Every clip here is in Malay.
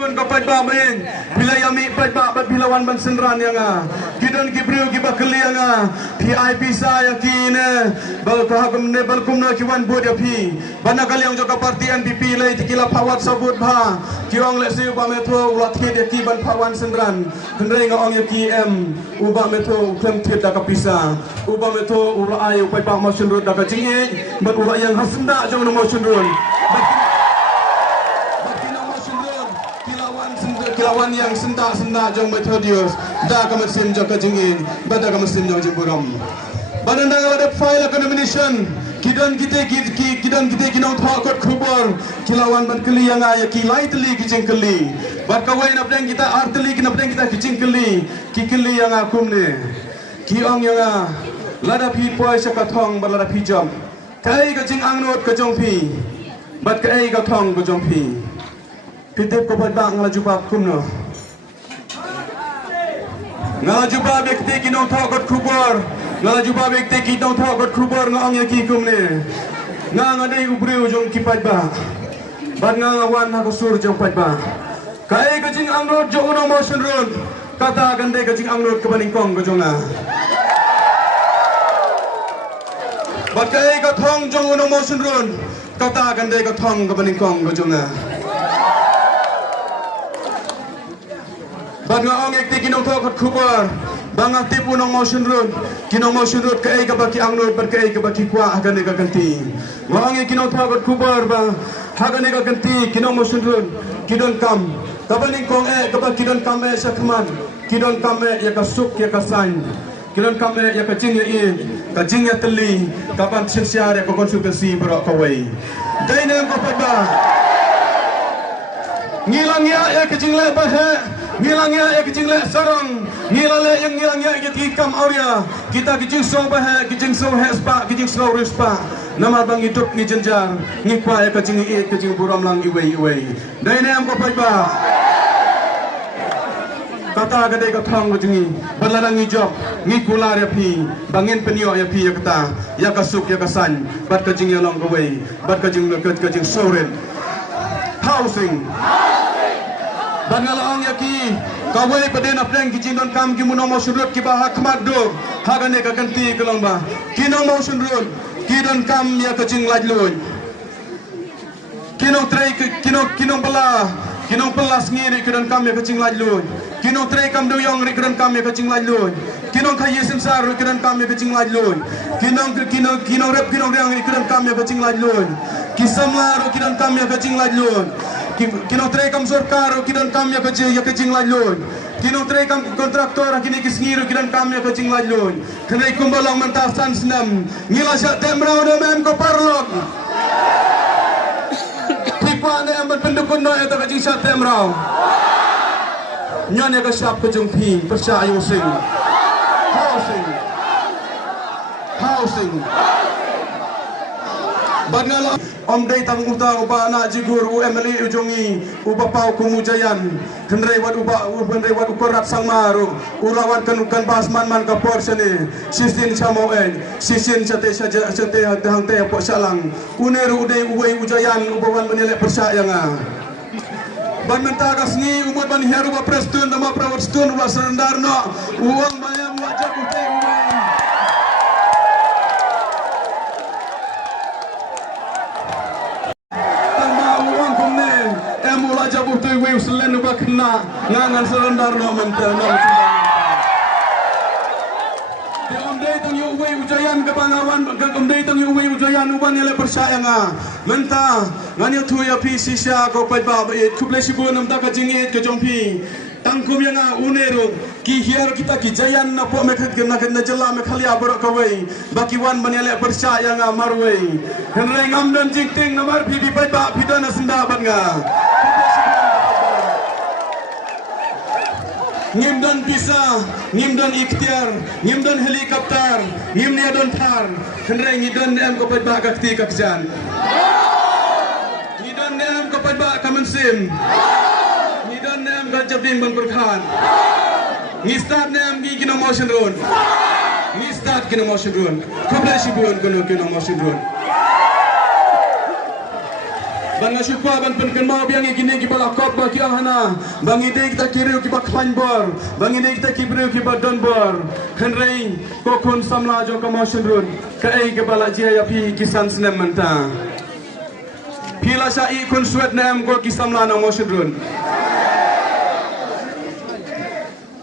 Kapag bamin, bila yami pagba bilawan ban senran yang kidan kibriu kibakli yang PIP saya kine bal kahagam ne bal kumna kiwan bod ya pi bana kali yang joka parti NPP lai tikila pawat sabut bha kiong le siu ba metro ulat ke de kiban pawan senran hendrai ngong ya KM uba metro kem tip da kapisa uba metro ura ayu pagba motion road da kajinge bat uba yang hasenda jong no motion road kilawan yang senda jong metodius da kamasin jong kajingin bada kamasin jong jiburam badan da ada file nomination kidan kita kinong thakot khubor kilawan ban keli yang aya ki lightly kijing keli bat kawai na breng kita artli kina breng kita kijing keli ki keli yang akum ne ki ong yang lada pi poi sakathong balada pi jom kai kajing angnot kajong pi bat kai ka thong kajong pi Pitip ko pagba ngala jubab kumno ngala jubab ekte kinong thakot khubor ngala jubab ekte kinong thakot khubor ngong yaki kumne nga dei ubriu jong kipagba ban nga wan ha kusur jong pagba kai kajing angrod jong no motion road kata gande kajing angrod kabaningkong ko jonga bat kai ka thong jong no motion road kata gande ka thong kabaningkong ko jonga Bangga ong ekti kinong thokot khubor bangga tipu nong motion road kai ka baki angnod bar kai ka baki kwa hagane ka kanti waong kinong thokot khubor ba hagane ka kanti kinong motion road kidon kam tabaning kong ka ba kidon kam sakman kidon kam ya ka suk ya ka san kidon kam ya ka jing ka jing ya teli ka ban sinsiare ko konsultasi bro ka wei dai nem ko pa ngilang ya ka jing le ba he ngilangnya kijing le sarong ngilale yang ngilangnya ikam auria kita kijing so bah kijing so hespa kijing so rispa nama bang hidup ni jenjar ngikwa ya kijing buram lang iwei dai nem ko paiba kata gade ka thang kijing balarang job ngikular ya pi bangin penio ya pi ya kata ya kasuk ya kasan bat kijing ya long wei bat kijing soren housing Bangalaong yaki kawai pada napreng kijing don kam kimuno motion road ki bahak magdo hagane ka kanti kelomba kinong motion road kidon kam ya kajing lajloy kinong pelas ngiri kidon kam ya kajing lajloy kinong trei kam doyong ri kidon kam ya kajing lajloy kinong khayi sensar ri kidon kam ya kajing lajloy kinong rep kinong riang ri kidon kam ya kajing lajloy kisamla ro kidon kam ya kajing lajloy Kino trei kam sorkar kidan kam ya kajing lajloy kino trei kam kontraktor kini kisngiru kidan kam ya kajing lajloy kenai kumbalong mentasan senam ngila syak temrau de mem ko parlok tipa ne am pendukun no eta kajing syak temrau nyon ya ka syap kajung pi percaya using housing Bangala om dei tang uta uba na jigur UMLE ujongi uba pau kumujayan kendrai wat ukorat sangmaru urawan kan basman man ka porsene sisin samoen sisin sate hang te po salang uneru dei uwei ujayan ubawan menelek persayanga ban mentagas ni umut ban heru ba prestun nama prawastun wa serendarno uang bayam wajak utai uang Jabuh tu wei selen ubah kena ngangan serendar no mentel no Om dei tang yu wei ujayan ke pangawan om dei tang yu wei ujayan uban ele persaya nga menta ngani tu ya pi sisya ko pai ba kuble sibun am ta ka jingit ke jompi tangkum yang uneru ki hiar kita ki jayan na po me kena jela me khali aborok ka wei baki wan ban ele persaya nga marwei henreng am dan jingting namar pi pai ba pidana senda ban nga Ngimdan bisa, ngimdan ikhtiar, ngimdan helikopter, ngimnia don thar, kendrai ngidon em ko pai ba kakti kakjan. Ngidon em ko pai ba kamansim. Ngidon em ka jabding bang perkhan. Ngistat em gi kino motion road. Ngistat kino motion road. Kublai sibun kino motion road. ban syukwa ban pen mau biang gini ki bala kop ba ki hana bang ide kita kiri ki ba khan bor bang ide kita kibru ki ba don bor khan rei ko kun samla jo ka motion run ka ai ke bala jia ya pi kisan snem manta pila sa I kun swet nem ko ki samla na motion run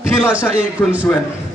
pila sa I kun swet